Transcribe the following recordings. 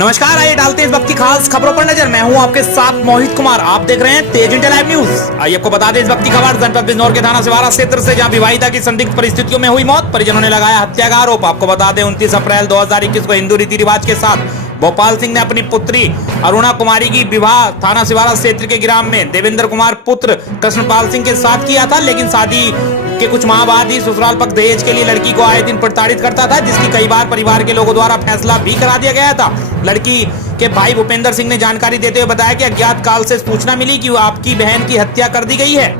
नमस्कार, आइए डालते हैं इस वक्त की खास खबरों पर नजर। मैं हूं आपके साथ मोहित कुमार। आप देख रहे हैं तेज इंडिया लाइव न्यूज। आइए आपको बता दें इस वक्त की खबर जनपद बिजनौर के थाना सिवारा क्षेत्र से, जहां विवाहिता की संदिग्ध परिस्थितियों में हुई मौत, परिजनों ने लगाया हत्या का आरोप। आपको बता दें 29 अप्रैल 2021 को हिंदू रीति रिवाज के साथ भोपाल सिंह ने अपनी पुत्री अरुणा कुमारी की विवाह थाना सिवारा क्षेत्र के ग्राम में देवेंद्र कुमार पुत्र कृष्णपाल सिंह के साथ किया था, लेकिन शादी के कुछ माह बाद ही ससुराल पक्ष दहेज के लिए लड़की को आए दिन प्रताड़ित करता था, जिसकी कई बार परिवार के लोगों द्वारा फैसला भी करा दिया गया था। लड़की के भाई भूपेंद्र सिंह ने जानकारी देते हुए बताया कि अज्ञात काल से सूचना मिली कि आपकी बहन की हत्या कर दी गई है।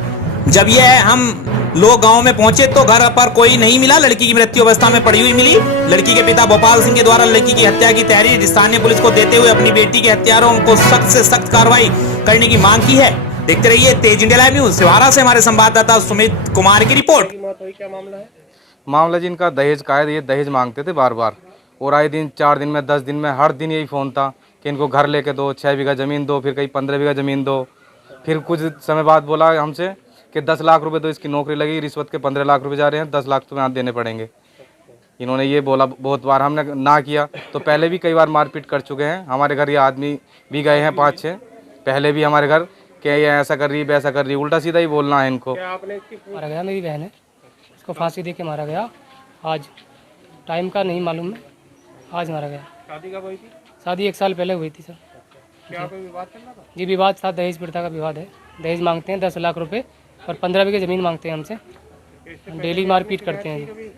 जब यह हम लोग गांव में पहुंचे तो घर पर कोई नहीं मिला। लड़की की मृत्यु अवस्था में पड़ी हुई मिली। लड़की के पिता भोपाल सिंह के द्वारा लड़की की हत्या की तहरीर स्थानीय पुलिस को देते हुए अपनी बेटी के हत्यारों को सख्त से सख्त कार्रवाई करने की मांग की है। देखते रहिए तेज इंडिया लाइव न्यूज। सिवारा से हमारे संवाददाता सुमित कुमार की रिपोर्ट। क्या मामला है? मामला जिनका दहेज का है, ये दहेज मांगते थे बार बार, और आए दिन 4 दिन में 10 दिन में हर दिन यही फ़ोन था कि इनको घर लेके दो, 6 बीघा ज़मीन दो, फिर कहीं 15 बीघा ज़मीन दो। फिर कुछ समय बाद बोला हमसे कि 10 लाख रुपए तो इसकी नौकरी लगी, रिश्वत के 15 लाख रुपए जा रहे हैं, 10 लाख तुम्हें हाथ देने पड़ेंगे। इन्होंने ये बोला बहुत बार, हमने ना किया तो पहले भी कई बार मारपीट कर चुके हैं। हमारे घर ये आदमी भी गए हैं 5-6 पहले भी हमारे घर कि ये ऐसा कर रही है वैसा कर रही है, उल्टा सीधा ही बोलना है इनको। मारा गया, मेरी बहन है, इसको फांसी दे के मारा गया। आज टाइम का नहीं मालूम है, आज मारा गया। शादी कब हुई थी? शादी 1 साल पहले हुई थी सर। क्या कोई विवाद चल रहा था? जी विवाद था, दहेज प्रथा का विवाद है। दहेज मांगते हैं 10 लाख रुपए और 15 बीघे ज़मीन मांगते हैं हमसे। डेली मारपीट करते हैं जी।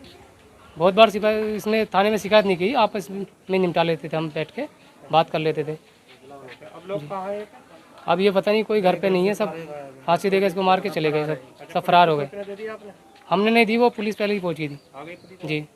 बहुत बार इसमें थाने में शिकायत नहीं की, आपस में निपटा लेते थे, हम बैठ के बात कर लेते थे। अब लोग कहाँ हैं? अब ये पता नहीं, कोई घर पे नहीं है, सब फांसी देकर इसको मार के चले गए, सब फरार हो गए। दे दी आपने? हमने नहीं दी, वो पुलिस पहले ही पहुंच गई थी आ गई पुलिस? जी।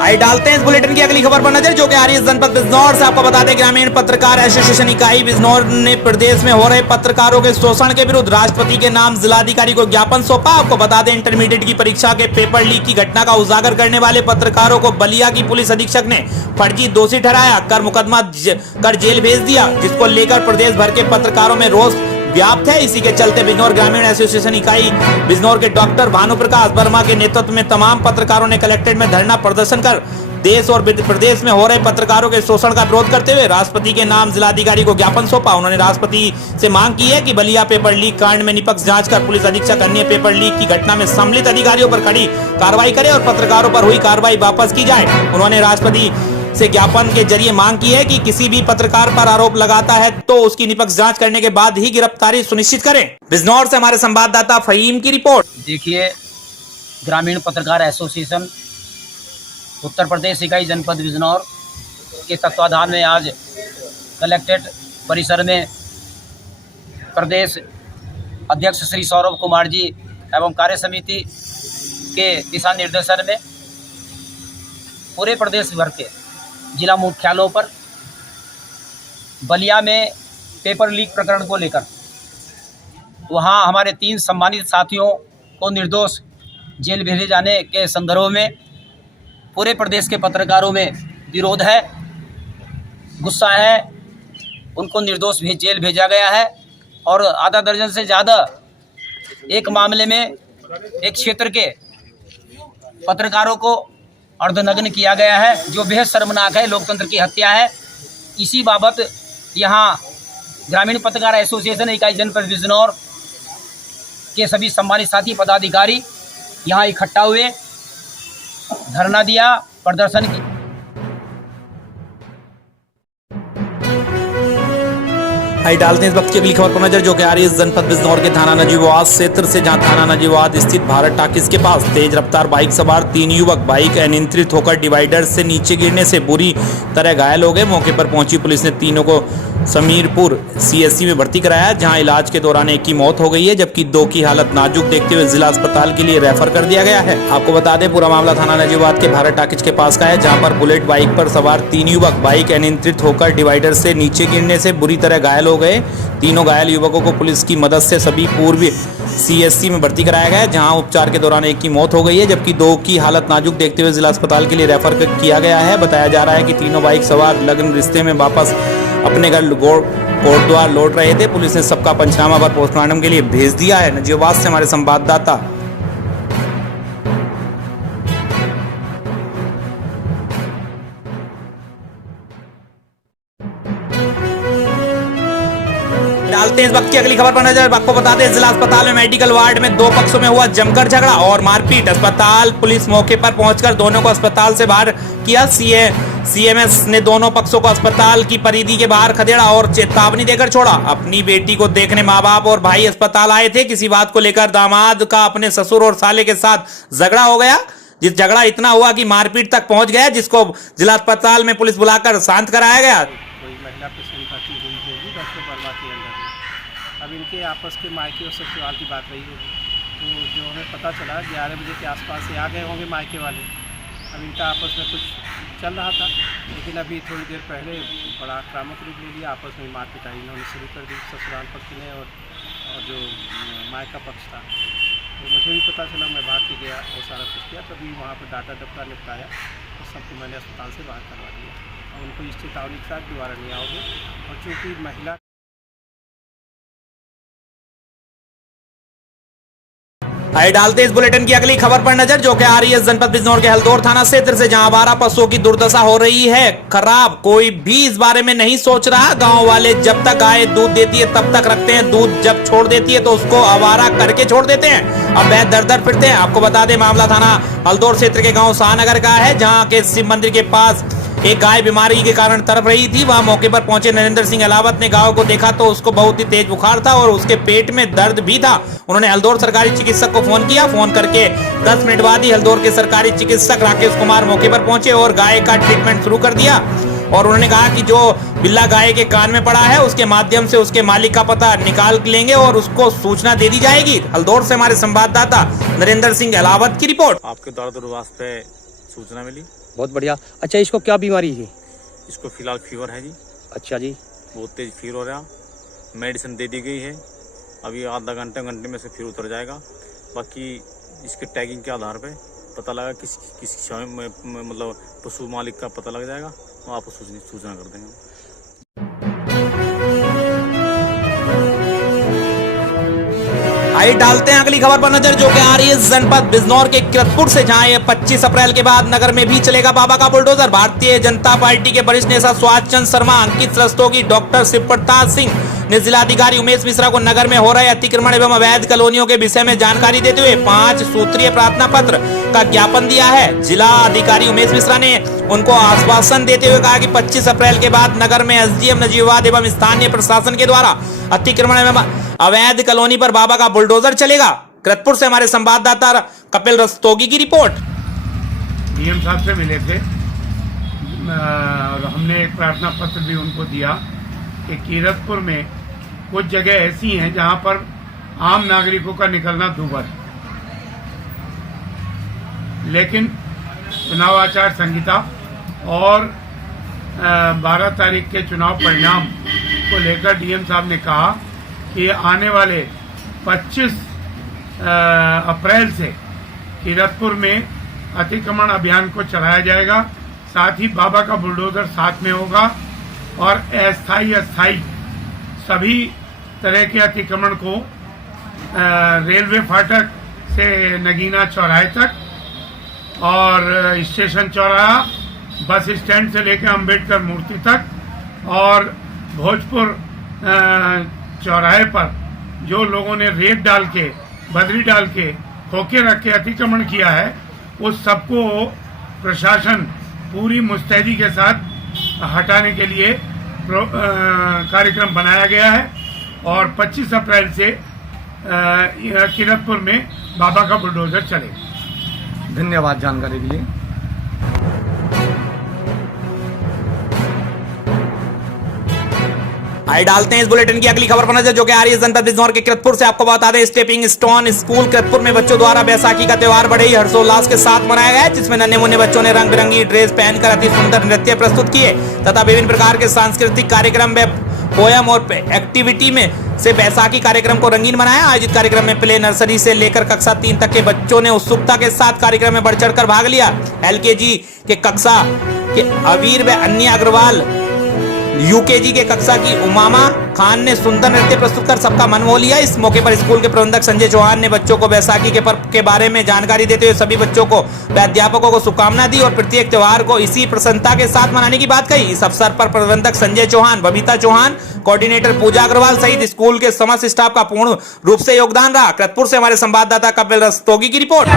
आइए डालते हैं इस बुलेटिन की अगली खबर पर नजर, जो कि आ रही है जनपद बिजनौर से। आपको बता दें ग्रामीण पत्रकार एसोसिएशन इकाई बिजनौर ने प्रदेश में हो रहे पत्रकारों के शोषण के विरुद्ध राष्ट्रपति के नाम जिलाधिकारी को ज्ञापन सौंपा। आपको बता दें इंटरमीडिएट की परीक्षा के पेपर लीक की घटना का उजागर करने वाले पत्रकारों को बलिया की पुलिस अधीक्षक ने फर्जी दोषी ठहराया कर मुकदमा कर जेल भेज दिया, जिसको लेकर प्रदेश भर के पत्रकारों में रोष व्याप्त है। इसी के चलते बिजनौर ग्रामीण एसोसिएशन इकाई बिजनौर के डॉक्टर भानु प्रकाश वर्मा के नेतृत्व में तमाम पत्रकारों ने कलेक्ट्रेट में धरना प्रदर्शन कर देश और प्रदेश में हो रहे पत्रकारों के शोषण का विरोध करते हुए राष्ट्रपति के नाम जिलाधिकारी को ज्ञापन सौंपा। उन्होंने राष्ट्रपति से मांग की है कि बलिया पेपर लीक कांड में निष्पक्ष जांच कर पुलिस अधीक्षक अन्य पेपर लीक की घटना में सम्मिलित अधिकारियों पर कड़ी कार्रवाई करे और पत्रकारों पर हुई कार्रवाई वापस की जाए। उन्होंने राष्ट्रपति से ज्ञापन के जरिए मांग की है कि किसी भी पत्रकार पर आरोप लगाता है तो उसकी निष्पक्ष जांच करने के बाद ही गिरफ्तारी सुनिश्चित करें। बिजनौर से हमारे संवाददाता फहीम की रिपोर्ट। देखिए, ग्रामीण पत्रकार एसोसिएशन उत्तर प्रदेश इकाई जनपद बिजनौर के तत्वाधान में आज कलेक्ट्रेट परिसर में प्रदेश अध्यक्ष श्री सौरभ कुमार जी एवं कार्य समिति के दिशा निर्देशन में पूरे प्रदेश भर के जिला मुख्यालयों पर बलिया में पेपर लीक प्रकरण को लेकर वहां हमारे 3 सम्मानित साथियों को निर्दोष जेल भेजे जाने के संदर्भ में पूरे प्रदेश के पत्रकारों में विरोध है, गुस्सा है। उनको निर्दोष जेल भेजा गया है और आधा दर्जन से ज़्यादा एक मामले में एक क्षेत्र के पत्रकारों को अर्धनग्न किया गया है, जो बेहद शर्मनाक है, लोकतंत्र की हत्या है। इसी बाबत यहाँ ग्रामीण पत्रकार एसोसिएशन इकाई जनपद बिजनौर के सभी सम्मानित साथी पदाधिकारी यहाँ इकट्ठा हुए, धरना दिया, प्रदर्शन किया। आइए डालते हैं इस वक्त की अगली खबर पर नजर, जो कि आ रही है जनपद बिजनौर के थाना नजीबाबाद क्षेत्र से, जहां थाना नजीबाबाद स्थित भारत टाकिस के पास तेज रफ्तार बाइक सवार 3 युवक बाइक अनियंत्रित होकर डिवाइडर से नीचे गिरने से बुरी तरह घायल हो गए। मौके पर पहुंची पुलिस ने तीनों को समीरपुर सीएससी में भर्ती कराया, जहां इलाज के दौरान एक की मौत हो गई है, जबकि 2 की हालत नाजुक देखते हुए जिला अस्पताल के लिए रेफर कर दिया गया है। आपको बता दें पूरा मामला थाना नजीबाबाद के भारत टाकिस के पास का है, जहां पर बुलेट बाइक पर सवार 3 युवक बाइक अनियंत्रित होकर डिवाइडर से नीचे गिरने से बुरी तरह घायल हो गए। तीनों घायल युवकों को पुलिस की मदद से सभी पूर्व सीएससी में भर्ती कराया गया है, जहां उपचार के दौरान एक की मौत हो गई है, जबकि 2 की हालत नाजुक देखते हुए जिला अस्पताल के लिए रेफर किया गया है। बताया जा रहा है कि तीनों बाइक सवार लगन रिश्ते में वापस अपने घर कोटद्वार लौट रहे थे। पुलिस ने सबका पंचनामा पर पोस्टमार्टम के लिए भेज दिया है। नजीबाबाद से हमारे संवाददाता डालते हैं इस वक्त की अगली खबर पर नजर। आपको बता दें जिला अस्पताल में मेडिकल वार्ड में दो पक्षों में हुआ जमकर झगड़ा और मारपीट। अस्पताल पुलिस मौके पर पहुंचकर दोनों को अस्पताल से बाहर किया। सीएमएस ने दोनों पक्षों को अस्पताल की परिधि के बाहर खदेड़ा और चेतावनी देकर छोड़ा। अपनी बेटी को देखने माँ बाप और भाई अस्पताल आए थे। किसी बात को लेकर दामाद का अपने ससुर और साले के साथ झगड़ा हो गया, जिस झगड़ा इतना हुआ कि मारपीट तक पहुंच गया, जिसको जिला अस्पताल में पुलिस बुलाकर शांत कराया गया। कोई महिला पेशेंट भर्ती हुई होगी डॉक्टर वर्मा के अंदर में। अब इनके आपस के मायके और ससुराल की बात रही होगी, तो जो हमें पता चला 11 बजे के आसपास से आ गए होंगे मायके वाले। अब इनका आपस में कुछ चल रहा था, लेकिन अभी थोड़ी देर पहले बड़ा आक्रामक रूप ले लिया। आपस में मार पिटाई इन्होंने शुरू कर दी, ससुराल पक्ष ने और जो मायका पक्ष था। तो मुझे भी पता चला, मैं भाग के गया और सारा कुछ किया। तभी वहाँ पर डाटा डपटा निपटाया और सबको मैंने अस्पताल से बाहर करवा दिया और उनको इस चेतावनी के साथ दोबारा नहीं आओगे। और चूँकि महिला आइए डालते इस बुलेटिन की अगली खबर पर नजर, जो कि आ रही है जनपद बिजनौर के हल्दौर थाना क्षेत्र से, जहां आवारा पशुओं की दुर्दशा हो रही है खराब। कोई भी इस बारे में नहीं सोच रहा। गांव वाले जब तक गाय दूध देती है तब तक रखते हैं, दूध जब छोड़ देती है तो उसको आवारा करके छोड़ देते हैं। अब वह दर दर फिरते हैं। आपको बता दें मामला थाना हल्दौर क्षेत्र के गाँव शाहनगर का है, जहाँ के शिव मंदिर के पास एक गाय बीमारी के कारण तड़प रही थी। वहां मौके पर पहुंचे नरेंद्र सिंह अलावत ने गाय को देखा तो उसको बहुत ही तेज बुखार था और उसके पेट में दर्द भी था। उन्होंने हल्दौर सरकारी चिकित्सक को फोन किया। फोन करके 10 मिनट बाद ही हल्दौर के सरकारी चिकित्सक राकेश कुमार मौके पर पहुंचे और गाय का ट्रीटमेंट शुरू कर दिया। और उन्होंने कहा कि जो बिल्ला गाय के कान में पड़ा है उसके माध्यम से उसके मालिक का पता निकाल लेंगे और उसको सूचना दे दी जाएगी। हल्दौर से हमारे संवाददाता नरेंद्र सिंह अलावत की रिपोर्ट। आपके द्वारा दूरभाष पे सूचना मिली। बहुत बढ़िया। अच्छा, इसको क्या बीमारी है? इसको फिलहाल फीवर है जी। अच्छा जी। बहुत तेज फीवर हो रहा, मेडिसिन दे दी गई है। अभी आधा घंटे में से फिर उतर जाएगा। बाकी इसके टैगिंग के आधार पे पता लगा किस मतलब पशु मालिक का पता लग जाएगा, तो आपको सूचना कर देंगे। आइए डालते हैं अगली खबर पर नजर, जो कि आ रही है जनपद बिजनौर के किरतपुर से, जहां ये 25 अप्रैल के बाद नगर में भी चलेगा बाबा का बुलडोजर। भारतीय जनता पार्टी के वरिष्ठ नेता सुभाष चंद्र शर्मा, अंकित रस्तोगी, डॉक्टर शिव प्रताप सिंह ने जिलाधिकारी उमेश मिश्रा को नगर में हो रहे अतिक्रमण एवं अवैध कॉलोनियों के विषय में जानकारी देते हुए 5 सूत्रीय प्रार्थना पत्र का ज्ञापन दिया है। जिला अधिकारी उमेश मिश्रा ने उनको आश्वासन देते हुए कहा कि 25 अप्रैल के बाद नगर में एसडीएम नजीबाबाद एवं स्थानीय प्रशासन के द्वारा अतिक्रमण एवं अवैध कॉलोनी पर बाबा का बुलडोजर चलेगा। किरतपुर से हमारे संवाददाता कपिल रस्तोगी की रिपोर्ट। डीएम साहब से मिले थे और हमने एक प्रार्थना पत्र भी उनको दिया कि किरतपुर में कुछ जगह ऐसी हैं जहां पर आम नागरिकों का निकलना दूभर, लेकिन चुनाव आचार संहिता और 12 तारीख के चुनाव परिणाम को लेकर डीएम साहब ने कहा कि आने वाले 25 अप्रैल से किरतपुर में अतिक्रमण अभियान को चलाया जाएगा। साथ ही बाबा का बुलडोजर साथ में होगा और अस्थायी अस्थायी सभी तरह के अतिक्रमण को रेलवे फाटक से नगीना चौराहे तक और स्टेशन चौराहा, बस स्टैंड से लेकर अंबेडकर मूर्ति तक और भोजपुर चौराहे पर जो लोगों ने रेत डाल के, बदरी डाल के, खोखे रख के अतिक्रमण किया है, उस सबको प्रशासन पूरी मुस्तैदी के साथ हटाने के लिए कार्यक्रम बनाया गया है और 25 अप्रैल से किरतपुर में बाबा का बुलडोजर चलेगा। धन्यवाद जानकारी के लिए। आइए डालते हैं इस बुलेटिन की अगली खबर पर नजर, जो कि आ रही है जनपद बिजनौर के किरतपुर से। आपको बता दें स्टेपिंग स्टोन स्कूल किरतपुर में बच्चों द्वारा बैसाखी का त्योहार बड़े ही हर्षोल्लास के साथ मनाया गया, जिसमें नन्हे मुन्ने बच्चों ने रंग बिरंगी ड्रेस पहनकर अति सुंदर नृत्य प्रस्तुत किए तथा विभिन्न प्रकार के सांस्कृतिक कार्यक्रम व पोयम और एक्टिविटी में से बैसाखी कार्यक्रम को रंगीन बनाया। आयोजित कार्यक्रम में प्ले नर्सरी से लेकर कक्षा 3 तक के बच्चों ने उत्सुकता के साथ कार्यक्रम में बढ़ चढ़कर भाग लिया। LKG के कक्षा के अवीर व अन्य अग्रवाल यूकेजी के कक्षा की उमामा खान ने सुंदर नृत्य प्रस्तुत कर सबका मन मोह लिया। इस मौके पर स्कूल के प्रबंधक संजय चौहान ने बच्चों को बैसाखी के पर्व के बारे में जानकारी देते हुए सभी बच्चों को व अध्यापकों को शुभकामना दी और प्रत्येक त्योहार को इसी प्रसन्नता के साथ मनाने की बात कही। इस अवसर पर प्रबंधक संजय चौहान, बबीता चौहान, कोऑर्डिनेटर पूजा अग्रवाल सहित स्कूल के समस्त स्टाफ का पूर्ण रूप से योगदान रहा। कृतपुर से हमारे संवाददाता कपिल रस्तोगी की रिपोर्ट।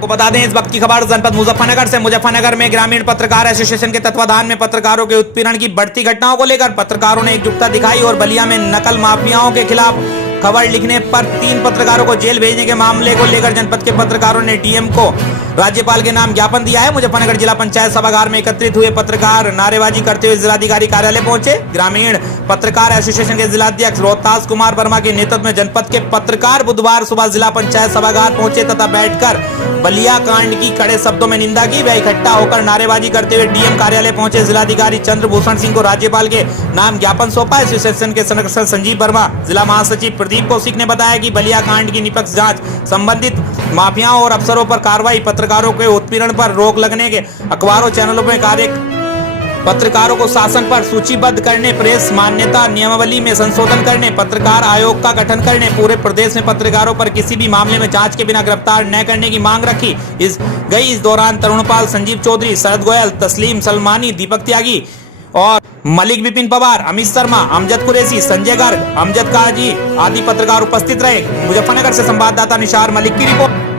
को बता दें इस वक्त की खबर जनपद मुजफ्फरनगर से। मुजफ्फरनगर में ग्रामीण पत्रकार एसोसिएशन के तत्वाधान में पत्रकारों के उत्पीड़न की बढ़ती घटनाओं को लेकर पत्रकारों ने एकजुटता दिखाई और बलिया में नकल माफियाओं के खिलाफ खबर लिखने पर 3 पत्रकारों को जेल भेजने के मामले को लेकर जनपद के पत्रकारों ने डीएम को राज्यपाल के नाम ज्ञापन दिया है। मुजफ्फरनगर जिला पंचायत सभागार में एकत्रित हुए पत्रकार नारेबाजी करते हुए जिलाधिकारी कार्यालय पहुंचे। ग्रामीण पत्रकार एसोसिएशन के जिलाध्यक्ष रोहतास कुमार वर्मा के नेतृत्व में जनपद के पत्रकार बुधवार सुबह जिला पंचायत सभागार पहुंचे तथा बैठकर बलिया कांड की कड़े शब्दों में निंदा की। वह इकट्ठा होकर नारेबाजी करते हुए डीएम कार्यालय पहुंचे। जिलाधिकारी चंद्रभूषण सिंह को राज्यपाल के नाम ज्ञापन सौंपा। एसोसिएशन के संरक्षक संजीव वर्मा, जिला महासचिव प्रदीप कौशिक ने बताया कि बलिया कांड की निष्पक्ष जांच, संबंधित माफियाओं और अफसरों पर कार्रवाई, पत्रकारों के उत्पीड़न पर रोक लगने के, अखबारों चैनलों में कार्य, पत्रकारों को शासन पर सूचीबद्ध करने, प्रेस मान्यता नियमावली में संशोधन करने, पत्रकार आयोग का गठन करने, पूरे प्रदेश में पत्रकारों पर किसी भी मामले में जांच के बिना गिरफ्तार न करने की मांग रखी। इस दौरान तरुणपाल, संजीव चौधरी, शरद गोयल, तस्लीम सलमानी, दीपक त्यागी और मलिक विपिन पवार, अमित शर्मा, अमजद कुरैशी, संजय गर्ग, अमजद काजी आदि पत्रकार उपस्थित रहे। मुजफ्फरनगर से संवाददाता निशार मलिक की रिपोर्ट।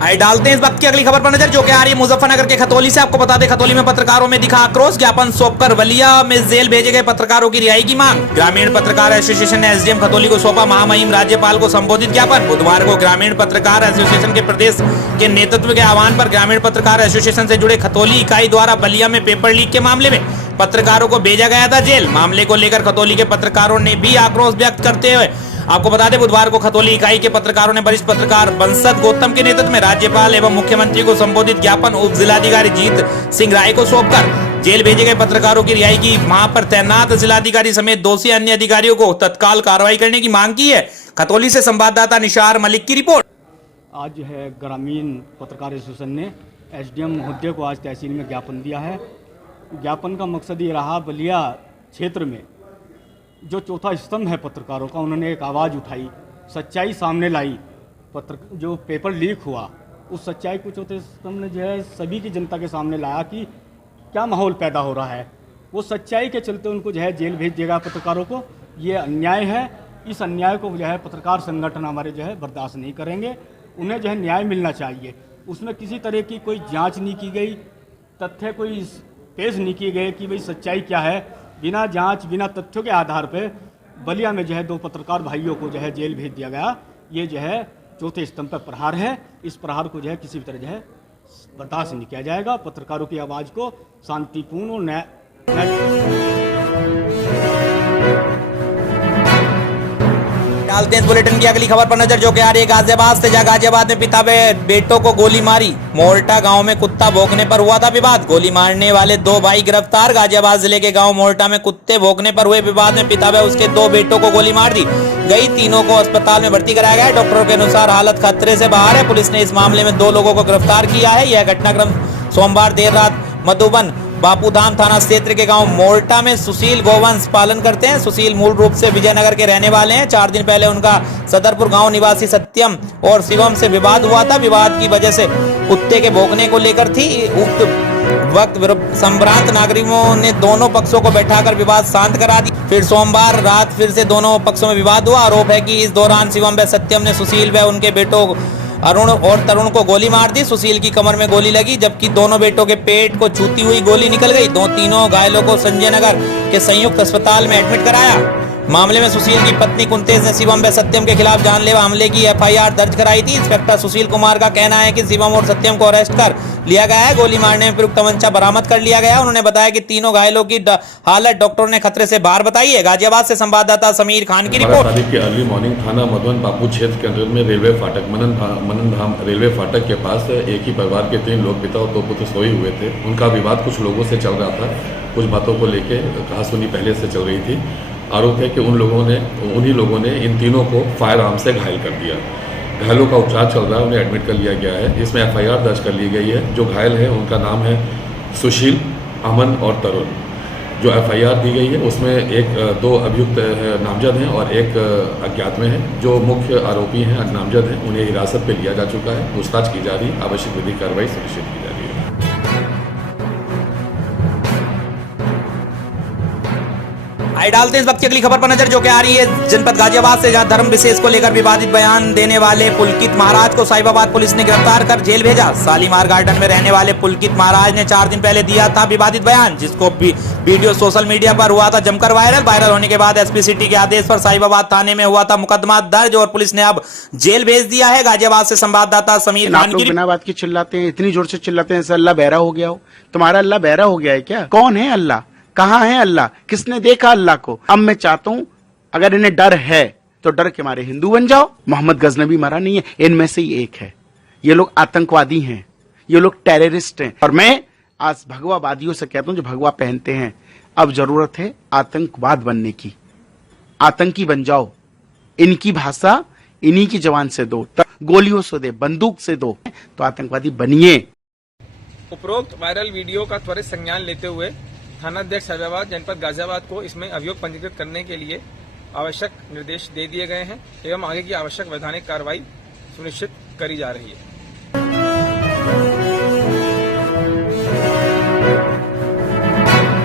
आइए डालते हैं इस वक्त की अगली खबर पर नजर, जो कि आ रही है मुजफ्फरनगर के खतौली से। आपको बता दें खतौली में पत्रकारों में दिखा आक्रोश, ज्ञापन सौंपकर बलिया में जेल भेजे गए पत्रकारों की रिहाई की मांग। ग्रामीण पत्रकार एसोसिएशन ने एसडीएम खतौली को सौंपा महामहिम राज्यपाल को संबोधित ज्ञापन। बुधवार को ग्रामीण पत्रकार एसोसिएशन के प्रदेश के नेतृत्व के आह्वान पर ग्रामीण पत्रकार एसोसिएशन से जुड़े खतौली इकाई द्वारा बलिया में पेपर लीक के मामले में पत्रकारों को भेजा गया था जेल। मामले को लेकर खतौली के पत्रकारों ने भी आक्रोश व्यक्त करते हुए आपको बता दें बुधवार को खतौली इकाई के पत्रकारों ने वरिष्ठ पत्रकार बंसत गौतम के नेतृत्व में राज्यपाल एवं मुख्यमंत्री को संबोधित ज्ञापन उप जिलाधिकारी जीत सिंह राय को सौंपकर जेल भेजे गए पत्रकारों की रिहाई की, वहां पर तैनात जिलाधिकारी समेत दोषी अन्य अधिकारियों को तत्काल कार्रवाई करने की मांग की है। खतौली से संवाददाता निशार मलिक की रिपोर्ट। आज जो है ग्रामीण पत्रकार एसोसिएशन ने एसडीएम महोदय को आज तहसील में ज्ञापन दिया है। ज्ञापन का मकसद ये रहा, बलिया क्षेत्र में जो चौथा स्तंभ है पत्रकारों का, उन्होंने एक आवाज़ उठाई, सच्चाई सामने लाई। जो पेपर लीक हुआ उस सच्चाई को चौथे स्तंभ ने जो है सभी की जनता के सामने लाया कि क्या माहौल पैदा हो रहा है। वो सच्चाई के चलते उनको जो है जेल भेज देगा पत्रकारों को। ये अन्याय है। इस अन्याय को जो है पत्रकार संगठन हमारे जो है बर्दाश्त नहीं करेंगे। उन्हें जो है न्याय मिलना चाहिए। उसमें किसी तरह की कोई जांच नहीं की गई, तथ्य कोई पेश नहीं किए गए कि भाई सच्चाई क्या है। बिना जांच, बिना तथ्यों के आधार पर बलिया में जो है 2 पत्रकार भाइयों को जो है जेल भेज दिया गया। ये जो है चौथे स्तंभ पर प्रहार है। इस प्रहार को जो है किसी भी तरह जो है बर्दाश्त नहीं किया जाएगा। पत्रकारों की आवाज़ को शांतिपूर्ण और न्याय डालते हैं इस बुलेटिन की अगली खबर पर नजर, जो कि आ रही है गाजियाबाद से। गाजियाबाद में पिता व बेटों को गोली मारी। मोरटा गांव में कुत्ता भौंकने पर हुआ था विवाद। गोली मारने वाले 2 भाई गिरफ्तार। गाजियाबाद जिले के गांव मोरटा में कुत्ते भौंकने पर हुए विवाद में पिता व उसके 2 बेटों को गोली मार दी गई। तीनों को अस्पताल में भर्ती कराया गया। डॉक्टरों के अनुसार हालत खतरे से बाहर है। पुलिस ने इस मामले में 2 लोगों को गिरफ्तार किया है। यह घटनाक्रम सोमवार देर रात मधुबन बापूधाम थाना क्षेत्र के गांव मोरटा में सुशील गोवंश पालन करते हैं। सुशील मूल रूप से विजयनगर के रहने वाले हैं। 4 दिन पहले उनका सदरपुर गांव निवासी सत्यम और शिवम से विवाद हुआ था। विवाद की वजह से कुत्ते के भौंकने को लेकर थी। उक्त वक्त संभ्रांत नागरिकों ने दोनों पक्षों को बैठाकर विवाद शांत करा दी। फिर सोमवार रात फिर से दोनों पक्षों में विवाद हुआ। आरोप है कि इस दौरान शिवम व सत्यम ने सुशील व उनके बेटों अरुण और तरुण को गोली मार दी। सुशील की कमर में गोली लगी, जबकि दोनों बेटों के पेट को छूती हुई गोली निकल गई। तीनों घायलों को संजय नगर के संयुक्त अस्पताल में एडमिट कराया। मामले में सुशील की पत्नी कुंतेज ने शिवम व सत्यम के खिलाफ जानलेवा हमले की एफआईआर दर्ज कराई थी। इंस्पेक्टर सुशील कुमार का कहना है कि शिवम और सत्यम को अरेस्ट कर लिया गया है। गोली मारने में प्रयुक्त तमंचा बरामद कर लिया गया। उन्होंने बताया कि तीनों घायलों की हालत डॉक्टरों ने खतरे से बाहर बताई है। गाजियाबाद से संवाददाता समीर खान की रिपोर्ट। तारीख की अर्ली मॉर्निंग थाना मधुबन बापू क्षेत्र के अंदर में रेलवे फाटक मनन धाम रेलवे फाटक के पास एक ही परिवार के 3 लोग पिता और 2 पुत्र सोए हुए थे। उनका विवाद कुछ लोगों से चल रहा था। कुछ बातों को लेके कहासुनी पहले से चल रही थी। आरोप है कि उन्हीं लोगों ने इन तीनों को फायर आर्म से घायल कर दिया। घायलों का उपचार चल रहा है, उन्हें एडमिट कर लिया गया है। इसमें एफआईआर दर्ज कर ली गई है। जो घायल है उनका नाम है सुशील, अमन और तरुण। जो एफआईआर दी गई है उसमें 2 अभियुक्त नामजद हैं और एक अज्ञात में है। जो मुख्य आरोपी हैं नामजद हैं, उन्हें हिरासत में लिया जा चुका है। पूछताछ की जा रही है, आवश्यक विधिक कार्रवाई सुनिश्चित की जा रही है। आइए डालते हैं इस वक्त की अगली खबर पर नजर, जो कि आ रही है जनपद गाजियाबाद से, जहां धर्म विशेष को लेकर विवादित बयान देने वाले पुलकित महाराज को साहिबाबाद पुलिस ने गिरफ्तार कर जेल भेजा। शालीमार गार्डन में रहने वाले पुलकित महाराज ने 4 दिन पहले दिया था विवादित बयान, जिसको वीडियो सोशल मीडिया पर हुआ था जमकर वायरल होने के बाद एसपी सिटी के आदेश पर साहिबाबाद थाने में हुआ था मुकदमा दर्ज और पुलिस ने अब जेल भेज दिया है। गाजियाबाद से संवाददाता समीर खान की। बिना बात की चिल्लाते हैं, इतनी जोर से चिल्लाते हैं, अल्लाह बहरा हो गया हो। तुम्हारा अल्लाह बहरा हो गया है क्या? कौन है अल्लाह? कहाँ है अल्लाह? किसने देखा अल्लाह को? अब मैं चाहता हूं अगर इन्हें डर है तो डर के मारे हिंदू बन जाओ। मोहम्मद गजनबी मरा नहीं है, इनमें से ही एक है। ये लोग आतंकवादी हैं, ये लोग टेररिस्ट हैं। और मैं आज भगवावादियों से कहता हूं जो भगवा पहनते हैं, अब जरूरत है आतंकवाद बनने की। आतंकी बन जाओ। इनकी भाषा इन्हीं की जवान से दो, गोलियों से दे, बंदूक से दो, तो आतंकवादी बनिए। उपरोक्त वायरल वीडियो का त्वरित संज्ञान लेते हुए थानाध्यक्ष साहिबाबाद जनपद गाजियाबाद को इसमें अभियोग पंजीकृत करने के लिए आवश्यक निर्देश दे दिए गए हैं एवं आगे की आवश्यक वैधानिक कार्रवाई सुनिश्चित करी जा रही है।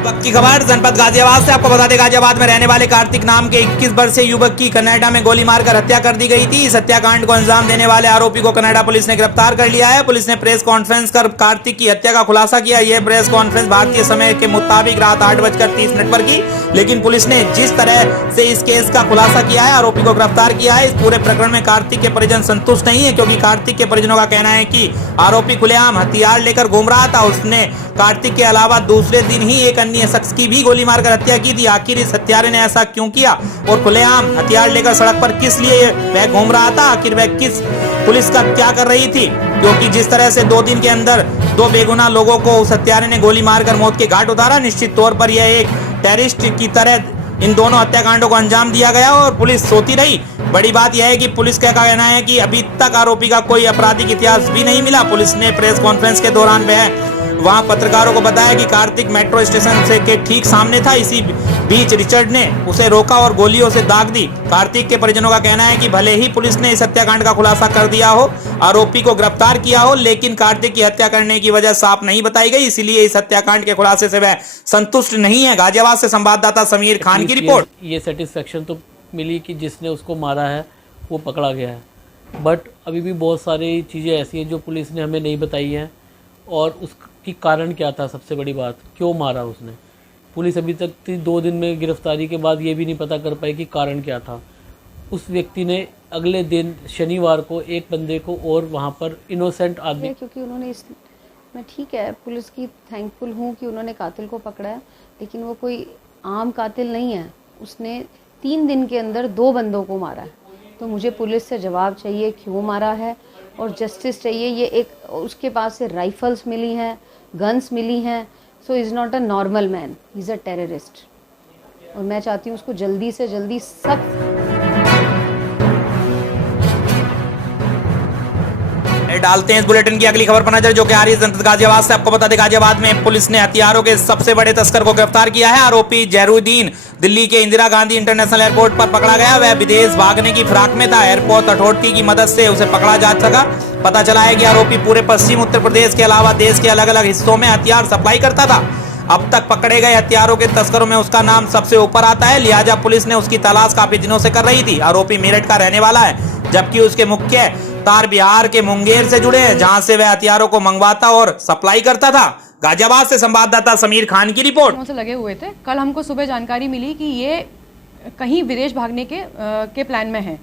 वक्त की खबर जनपद गाजियाबाद से, आपको बता दें गाजियाबाद में रहने वाले कार्तिक नाम के 21 वर्षीय युवक की कनाडा में गोली मारकर हत्या कर दी गई थी। इस हत्याकांड को अंजाम देने वाले आरोपी को कनाडा पुलिस ने गिरफ्तार कर लिया है। पुलिस ने प्रेस कॉन्फ्रेंस कर कार्तिक की हत्या का खुलासा किया। यह प्रेस कॉन्फ्रेंस भारतीय समय के मुताबिक रात 8:30 पर की, लेकिन पुलिस ने जिस तरह से इस केस का खुलासा किया है, आरोपी को गिरफ्तार किया है, इस पूरे प्रकरण में कार्तिक के परिजन संतुष्ट नहीं है, क्योंकि कार्तिक के परिजनों का कहना है कि आरोपी खुलेआम हथियार लेकर घूम रहा था। उसने कार्तिक के अलावा दूसरे दिन ही एक अन्य शख्स की भी गोली मारकर हत्या की थी। आखिर इस हत्यारे ने ऐसा क्यों किया और खुलेआम हथियार लेकर सड़क पर किस लिए वह घूम रहा था? आखिर वह किस पुलिस का क्या कर रही थी? क्योंकि जिस तरह से 2 दिन के अंदर 2 बेगुनाह लोगों को उस हत्यारे ने गोली मारकर मौत के घाट उतारा, निश्चित तौर पर यह एक टेररिस्ट की तरह इन दोनों हत्याकांडों को अंजाम दिया गया और पुलिस सोती रही। बड़ी बात यह है कि पुलिस का कहना है कि अभी तक आरोपी का कोई आपराधिक इतिहास भी नहीं मिला। पुलिस ने प्रेस कॉन्फ्रेंस के दौरान वहां पत्रकारों को बताया कि कार्तिक मेट्रो स्टेशन से के ठीक सामने था। इसी बीच रिचर्ड ने उसे रोका और गोलियों से दाग दी। कार्तिक के परिजनों का कहना है कि भले ही पुलिस ने इस हत्याकांड का खुलासा कर दिया हो, आरोपी को गिरफ्तार किया हो, लेकिन कार्तिक की हत्या करने की वजह साफ नहीं बताई गई, इसीलिए इस हत्याकांड के खुलासे से वह संतुष्ट नहीं है। गाजियाबाद से संवाददाता समीर खान की रिपोर्ट। ये सेटिस्फेक्शन तो मिली कि जिसने उसको मारा है वो पकड़ा गया है, बट अभी भी बहुत सारी चीज़ें ऐसी हैं जो पुलिस ने हमें नहीं बताई हैं और उसकी कारण क्या था। सबसे बड़ी बात, क्यों मारा उसने? पुलिस अभी तक 2 दिन में गिरफ्तारी के बाद ये भी नहीं पता कर पाई कि कारण क्या था। उस व्यक्ति ने अगले दिन शनिवार को एक बंदे को और वहाँ पर इनोसेंट आदमी, क्योंकि उन्होंने मैं ठीक है, पुलिस की थैंकफुल हूँ कि उन्होंने कातिल को पकड़ा है, लेकिन वो कोई आम कातिल नहीं है। उसने 3 दिन के अंदर 2 बंदों को मारा है, तो मुझे पुलिस से जवाब चाहिए क्यों मारा है और जस्टिस चाहिए। ये एक उसके पास से राइफल्स मिली हैं, गन्स मिली हैं, so is not a normal man, he is a terrorist. और मैं चाहती हूँ उसको जल्दी से जल्दी सख्त डालते हैं इस बुलेटिन की अगली खबर पर नजर, जो कि आ रही है जनपद गाजियाबाद से। आपको बता दें गाजियाबाद में पुलिस ने हथियारों के सबसे बड़े तस्कर को गिरफ्तार किया है। आरोपी जहरूद्दीन दिल्ली के इंदिरा गांधी इंटरनेशनल एयरपोर्ट पर पकड़ा गया। वह विदेश भागने की फिराक में था। एयरपोर्ट अथॉरिटी की मदद से उसे पकड़ा जा सका। पता चला है कि आरोपी पूरे पश्चिम उत्तर प्रदेश के अलावा देश के अलग अलग हिस्सों में हथियार सप्लाई करता था। अब तक पकड़े गए हथियारों के तस्करों में उसका नाम सबसे ऊपर आता है, लिहाजा पुलिस ने उसकी तलाश काफी दिनों से कर रही थी। आरोपी मेरठ का रहने वाला है, जबकि उसके मुख्य तार बिहार के मुंगेर से जुड़े हैं, जहां से वह हथियारों को मंगवाता और सप्लाई करता था। गाजियाबाद से संवाददाता समीर खान की रिपोर्ट। से लगे हुए थे। कल हमको सुबह जानकारी मिली कि ये कहीं विदेश भागने के प्लान में हैं।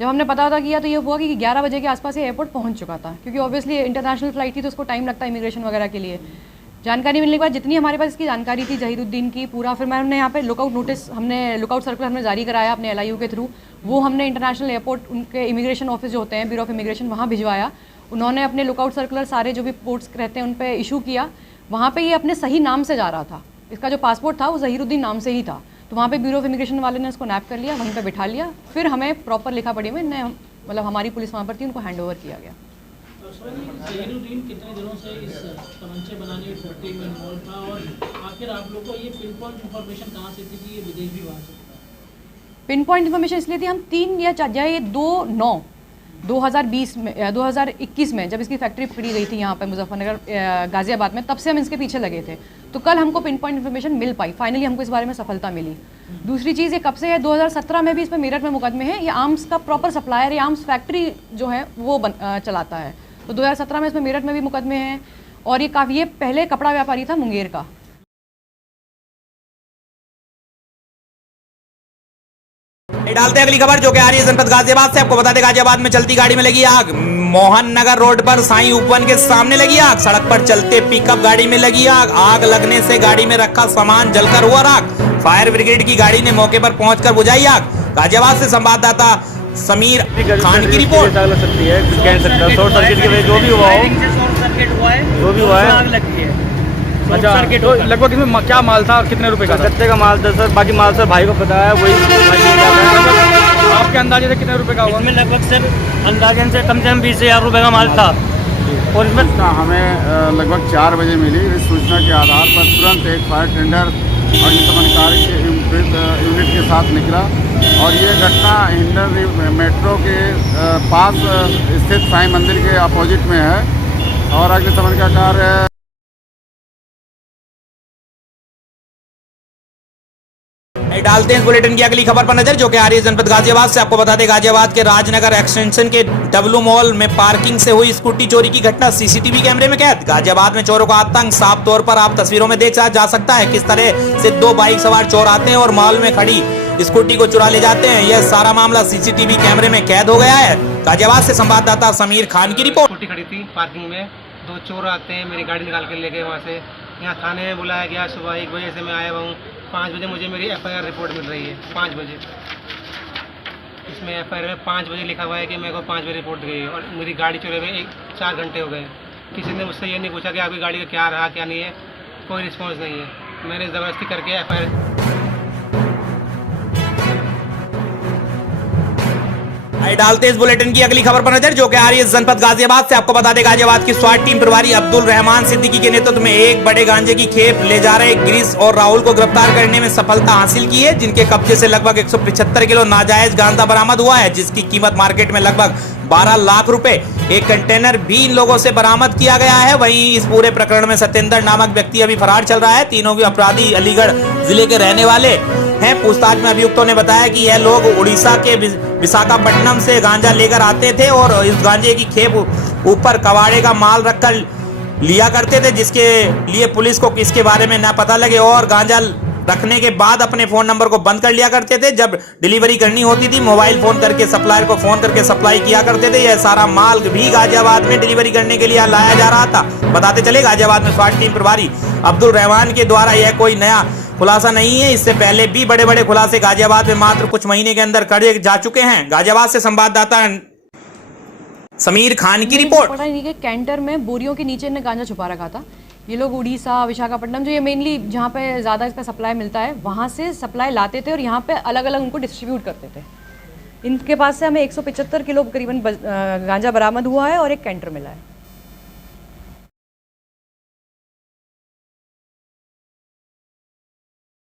जब हमने पता किया तो ये हुआ कि 11 बजे के आसपास ये एयरपोर्ट पहुंच चुका था, क्योंकि ऑब्वियसली इंटरनेशनल फ़्लाइट थी तो उसको टाइम लगता है इमिग्रेशन वगैरह के लिए। जानकारी मिलने के बाद जितनी हमारे पास इसकी जानकारी थी जहीरुद्दीन की पूरा, फिर हमने यहाँ पे लुकआउट नोटिस, लुकआउट सर्कुलर हमने जारी कराया अपने LIU के थ्रू। वो हमने इंटरनेशनल एयरपोर्ट, उनके इमिग्रेशन ऑफिस जो होते हैं, ब्यूरो ऑफ इमिग्रेशन, वहाँ भिजवाया। उन्होंने अपने लुकआउट सर्कुलर सारे जो भी पोर्ट्स रहते हैं उन पर इशू किया। वहाँ पर ये अपने सही नाम से जा रहा था, इसका जो पासपोर्ट था वो जहीरुद्दीन नाम से ही था। तो वहाँ पे ब्यूरो ऑफ इमिग्रेशन वाले ने उसको नैप कर लिया, वहीं पे बिठा लिया। फिर हमें प्रॉपर लिखा पढ़ी में मतलब हमारी पुलिस वहाँ पर थी, उनको हैंड ओवर किया गया। जहीरुद्दीन कितने दिनों से इस तमंचे बनाने की फैक्ट्री में इन्वॉल्व था, और आखिर आप लोगों को ये पिन पॉइंट इन्फॉर्मेशन कहाँ से थी कि ये विदेश भी वहाँ से? पिन पॉइंट इन्फॉर्मेशन इसलिए थी, हम 3 या 4 ये 2021 में जब इसकी फैक्ट्री पकड़ी गई थी यहाँ पे मुजफ्फरनगर गाजियाबाद में, तब से हम इसके पीछे लगे थे। तो कल हमको पिन पॉइंट इन्फॉर्मेशन मिल पाई, फाइनली हमको इस बारे में सफलता मिली। दूसरी चीज़, ये कब से है, 2017 में भी इसमें मेरठ में मुकदमे हैं। ये आर्म्स का प्रॉपर सप्लायर, ये आर्म्स फैक्ट्री जो है वो चलाता है। तो 2017 में इसमें मेरठ में भी मुकदमे हैं, और ये पहले कपड़ा व्यापारी था मुंगेर का। डालते अगली खबर जो कि आ रही है जनपद गाजियाबाद से। आपको बता दें, गाजियाबाद में चलती गाड़ी में लगी आग। मोहन नगर रोड पर साईं उपवन के सामने लगी आग। सड़क पर चलते पिकअप गाड़ी में लगी आग। आग लगने से गाड़ी में रखा सामान जलकर हुआ राख। फायर ब्रिगेड की गाड़ी ने मौके पर पहुंचकर बुझाई आग। गाजियाबाद से संवाददाता समीर खान की रिपोर्ट। शॉर्ट सर्किट की वजह जो भी हुआ है आग लगी है। अच्छा, तो लगभग इसमें क्या माल था और कितने रुपए का? गत्ते का माल था सर, बाकी माल सर भाई को पता है, वही आपके अंदाजे से कितने रुपए का होगा? इसमें लगभग सर अंदाजन से कम 20,000 रुपए का माल था। और इसमें हमें लगभग 4 बजे मिली इस सूचना के आधार पर तुरंत एक फायर टेंडर अग्निशमन कार्य के यूनिट के साथ निकला, और ये घटना हिंडन मेट्रो के पास स्थित साईं मंदिर के अपोजिट में है, और अग्निशमन का कार्य डालते हैं बुलेटिन की अगली खबर पर नजर जो कि आ रही है जनपद गाजियाबाद से। आपको बता दें, गाजियाबाद के राजनगर एक्सटेंशन के डब्लू मॉल में पार्किंग से हुई स्कूटी चोरी की घटना सीसीटीवी कैमरे में कैद। गाजियाबाद में चोरों का आतंक साफ तौर पर आप तस्वीरों में देख जा सकता है, किस तरह से 2 बाइक सवार चोर आते हैं और मॉल में खड़ी स्कूटी को चुरा ले जाते हैं। यह सारा मामला सीसीटीवी कैमरे में कैद हो गया है। गाजियाबाद से संवाददाता समीर खान की रिपोर्ट। स्कूटी खड़ी थी पार्किंग में, 2 चोर आते हैं, मेरी गाड़ी निकाल के ले गए। वहाँ से यहाँ थाने में बुलाया गया। सुबह 1 बजे से मैं आया हुआ हूँ। 5 बजे मुझे मेरी FIR रिपोर्ट मिल रही है। 5 बजे इसमें FIR में 5 बजे लिखा हुआ है कि मेरे को 5 बजे रिपोर्ट गई, और मेरी गाड़ी चोरी हुए 4 घंटे हो गए। किसी ने मुझसे ये नहीं पूछा कि आपकी गाड़ी का क्या रहा क्या नहीं है, कोई रिस्पॉन्स नहीं है। मैंने ज़बरदस्ती करके FIR डालते इस बुलेटिन की अगली खबर पर नजर जो कि आ रही है जनपद गाजियाबाद से। आपको बता दें, गाजियाबाद की स्वाट टीम प्रभारी अब्दुल रहमान सिद्दीकी के नेतृत्व में एक बड़े गांजे की खेप ले जा रहे गिरीश और राहुल को गिरफ्तार करने में सफलता हासिल की है, जिनके कब्जे से लगभग 175 किलो नाजायज गांजा बरामद हुआ है, जिसकी कीमत मार्केट में लगभग 12 लाख रुपए। एक कंटेनर भी इन लोगों से बरामद किया गया है। वहीं इस पूरे प्रकरण में सत्येंद्र नामक व्यक्ति अभी फरार चल रहा है। तीनों के अपराधी अलीगढ़ जिले के रहने वाले हैं। पूछताछ में अभियुक्तों ने बताया कि यह लोग उड़ीसा के विशाखापट्टनम से गांजा लेकर आते थे और इस गांजे की खेप ऊपर कबाड़े का माल रखकर लिया करते थे, जिसके लिए पुलिस को इसके बारे में न पता लगे, और गांजा रखने के बाद अपने फोन नंबर को बंद कर लिया करते थे। जब डिलीवरी करनी होती थी, मोबाइल फोन करके सप्लायर को फोन करके सप्लाई किया करते थे। यह सारा माल भी गाजियाबाद में डिलीवरी करने के लिए लाया जा रहा था। बताते चले, गाजियाबाद में स्वाट टीम प्रभारी अब्दुल रहमान के द्वारा यह कोई नया खुलासा नहीं है। इससे पहले भी बड़े बड़े खुलासे गाजियाबाद में मात्र कुछ महीने के अंदर करे जा चुके हैं। गाजियाबाद से संवाददाता समीर खान की रिपोर्ट। पता नहीं कि कैंटर में बोरियों के नीचे ने गांजा छुपा रखा था। ये लोग उड़ीसा, विशाखापट्टनम, जो ये मेनली जहाँ पे ज़्यादा इसका सप्लाई मिलता है, वहाँ से सप्लाई लाते थे और यहाँ पे अलग अलग उनको डिस्ट्रीब्यूट करते थे। इनके पास से हमें 175 किलो करीबन गांजा बरामद हुआ है और एक कैंटर मिला है।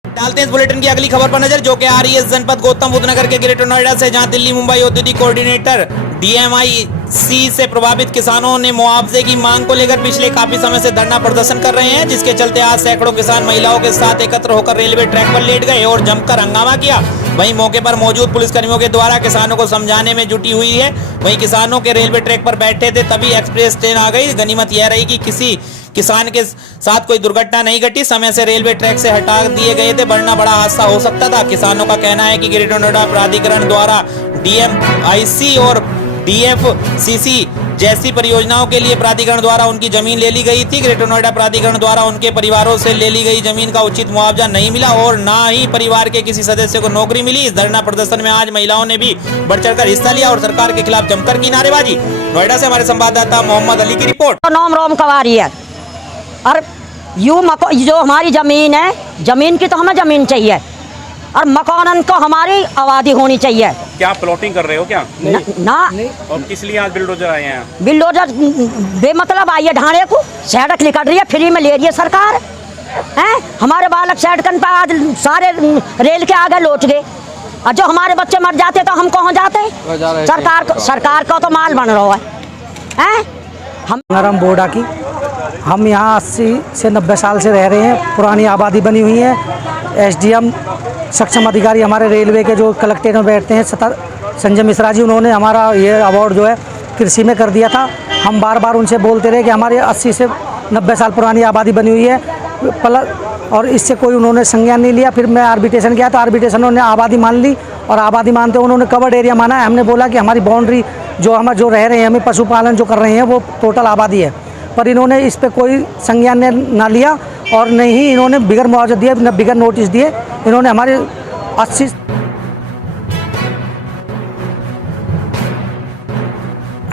डालते हैं इस बुलेटिन की अगली खबर पर नजर जो कि आ रही है जनपद गौतम बुद्ध नगर के ग्रेटर नोएडा से, जहां दिल्ली मुंबई औद्योगिक कोऑर्डिनेटर DMIC से प्रभावित किसानों ने मुआवजे की मांग को लेकर पिछले काफी समय से धरना प्रदर्शन कर रहे हैं, जिसके चलते आज सैकड़ों किसान महिलाओं के साथ एकत्र होकर रेलवे ट्रैक पर लेट गए और जमकर हंगामा किया। वहीं मौके पर मौजूद पुलिसकर्मियों के द्वारा किसानों को समझाने में जुटी हुई है। वहीं किसानों के रेलवे ट्रैक पर बैठे थे, तभी एक्सप्रेस ट्रेन आ गई। गनीमत यह रही कि किसी किसान के साथ कोई दुर्घटना नहीं घटी, समय से रेलवे ट्रैक से हटा दिए गए थे, वरना बड़ा हादसा हो सकता था। किसानों का कहना है कि ग्रेटर नोएडा प्राधिकरण द्वारा DMIC और DFCC जैसी परियोजनाओं के लिए प्राधिकरण द्वारा उनकी जमीन ले ली गई थी। ग्रेटर नोएडा प्राधिकरण द्वारा उनके परिवारों से ले ली गई जमीन का उचित मुआवजा नहीं मिला और ना ही परिवार के किसी सदस्य को नौकरी मिली। इस धरना प्रदर्शन में आज महिलाओं ने भी बढ़ चढ़कर हिस्सा लिया और सरकार के खिलाफ जमकर की नारेबाजी। नोएडा से हमारे संवाददाता मोहम्मद अली की रिपोर्ट। नाम रोम कवारी है और जो हमारी जमीन है, जमीन की तो हमें जमीन चाहिए और मकान को हमारी आबादी होनी चाहिए। क्या प्लॉटिंग कर रहे हो क्या? ना। और किस लिए आज बिल्डोजर आए हैं? बिल्डोजर बेमतलब आई है, ढाणे को सड़क निकल रही है, फ्री में ले रही है सरकार। हैं हमारे बालक सड़कन पर आज सारे रेल के आगे लौट गए और जो हमारे बच्चे मर जाते तो हम कहाँ जाते? सरकार का तो माल बन रहा है। हम बोडा की हम यहाँ 80 से 90 साल से रह रहे हैं, पुरानी आबादी बनी हुई है। SDM सक्षम अधिकारी हमारे रेलवे के जो कलेक्टेट में बैठते हैं संजय मिश्रा जी, उन्होंने हमारा ये अवार्ड जो है कृषि में कर दिया था। हम बार बार उनसे बोलते रहे कि हमारे 80 से 90 साल पुरानी आबादी बनी हुई है, और इससे कोई उन्होंने संज्ञान नहीं लिया। फिर मैं आर्बिट्रेशन किया तो आर्बिट्रेशन उन्होंने आबादी मान ली और आबादी मानते उन्होंने कवर्ड एरिया माना है। हमने बोला कि हमारी बाउंड्री जो हम जो रह रहे हैं, हमें पशुपालन जो कर रहे हैं वो टोटल आबादी है, पर इन्होंने इस पर कोई संज्ञान ना लिया और न ही इन्होंने बिगर मुआवजा दिए, न बिगर नोटिस दिए। इन्होंने हमारे 80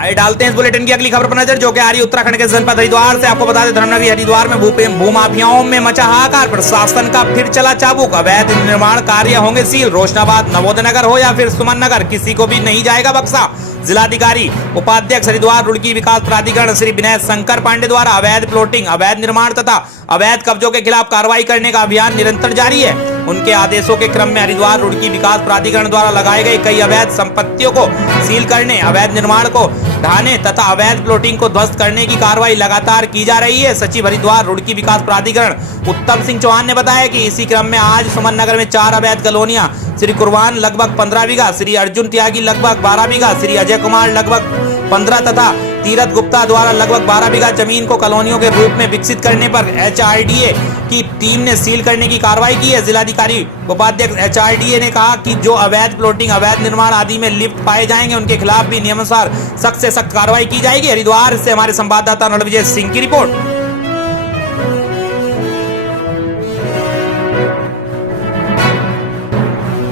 आइए डालते हैं इस बुलेटिन की अगली खबर पर नजर, जो कि आ रही उत्तराखंड के जनपद हरिद्वार से। आपको बता दें, धर्मनगरी हरिद्वार में भूमाफियाओं में मचा हाहाकार, प्रशासन का फिर चला चाबुक। अवैध निर्माण कार्य होंगे सील। रोशनाबाद, नवोदय नगर हो या फिर सुमन नगर, किसी को भी नहीं जाएगा बक्सा। जिलाधिकारी उपाध्यक्ष हरिद्वार रुड़की विकास प्राधिकरण श्री विनय शंकर पांडे द्वारा अवैध प्लॉटिंग, अवैध निर्माण तथा अवैध कब्जों के खिलाफ कार्रवाई करने का अभियान निरंतर जारी है। उनके आदेशों के क्रम में हरिद्वार रुड़की विकास प्राधिकरण द्वारा लगाए गए कई अवैध संपत्तियों को सील करने, अवैध निर्माण को ढाने तथा अवैध प्लॉटिंग को ध्वस्त करने की कार्रवाई लगातार की जा रही है। सचिव हरिद्वार रुड़की विकास प्राधिकरण उत्तम सिंह चौहान ने बताया कि इसी क्रम में आज सुमन नगर में 4 अवैध कॉलोनियां, श्री कुर्बान लगभग 15 बीघा, श्री अर्जुन त्यागी लगभग 12 बीघा, श्री अजय कुमार लगभग 15 तथा तीरथ गुप्ता द्वारा लगभग 12 बीघा जमीन को कॉलोनियों के रूप में विकसित करने पर HRDA की टीम ने सील करने की कार्रवाई की है। जिलाधिकारी उपाध्यक्ष HRDA ने कहा कि जो अवैध प्लॉटिंग, अवैध निर्माण आदि में लिप्त पाए जाएंगे, उनके खिलाफ भी नियमानुसार सख्त से सख्त कार्रवाई की जाएगी। हरिद्वार से हमारे संवाददाता रणविजय सिंह की रिपोर्ट।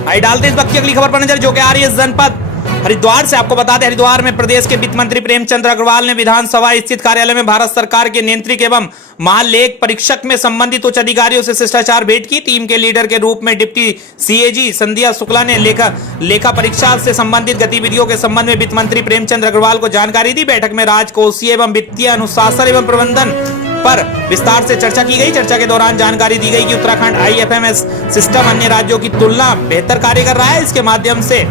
आइए डालते इस वक्त की अगली खबर पर नजर, जो कि आ रही है जनपद हरिद्वार से। आपको बता दें, हरिद्वार में प्रदेश के वित्त मंत्री प्रेमचंद अग्रवाल ने विधानसभा स्थित कार्यालय में भारत सरकार के नियंत्रक एवं महालेख परीक्षक में संबंधित उच्च अधिकारियों से शिष्टाचार भेंट की। टीम के लीडर के रूप में डिप्टी CAG संध्या शुक्ला ने लेखा परीक्षा से संबंधित गतिविधियों के संबंध में वित्त मंत्री प्रेमचंद अग्रवाल को जानकारी दी। बैठक में राजकोषीय एवं वित्तीय अनुशासन एवं प्रबंधन पर विस्तार से चर्चा की गई। चर्चा के दौरान जानकारी दी गई कि उत्तराखंड IFMS सिस्टम अन्य राज्यों की तुलना बेहतर कार्य कर रहा है। इसके माध्यम से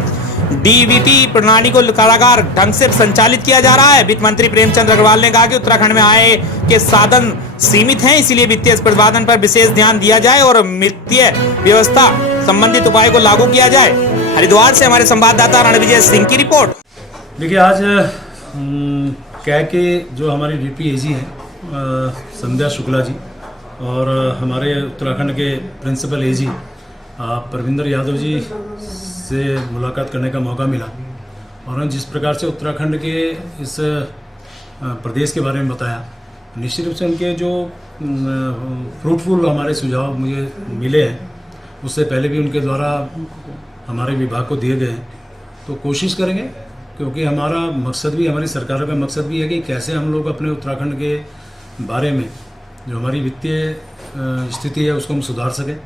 DBT प्रणाली को कारगर ढंग से संचालित किया जा रहा है। वित्त मंत्री प्रेमचंद अग्रवाल ने कहा कि उत्तराखंड में आय के साधन सीमित हैं, इसलिए वित्तीय प्रतिपादन पर विशेष ध्यान दिया जाए और वित्तीय व्यवस्था संबंधित उपाय को लागू किया जाए। हरिद्वार से हमारे संवाददाता रणविजय सिंह की रिपोर्ट। देखिए, आज क्या कि जो हमारी DP AG है संध्या शुक्ला जी और हमारे उत्तराखंड के प्रिंसिपल AG परविंदर यादव जी से मुलाकात करने का मौका मिला और जिस प्रकार से उत्तराखंड के इस प्रदेश के बारे में बताया, निश्चित रूप से उनके जो फ्रूटफुल हमारे सुझाव मुझे मिले हैं, उससे पहले भी उनके द्वारा हमारे विभाग को दिए गए हैं। तो कोशिश करेंगे, क्योंकि हमारा मकसद भी, हमारी सरकार का मकसद भी है कि कैसे हम लोग अपने उत्तराखंड के बारे में जो हमारी वित्तीय स्थिति है उसको हम सुधार सकें।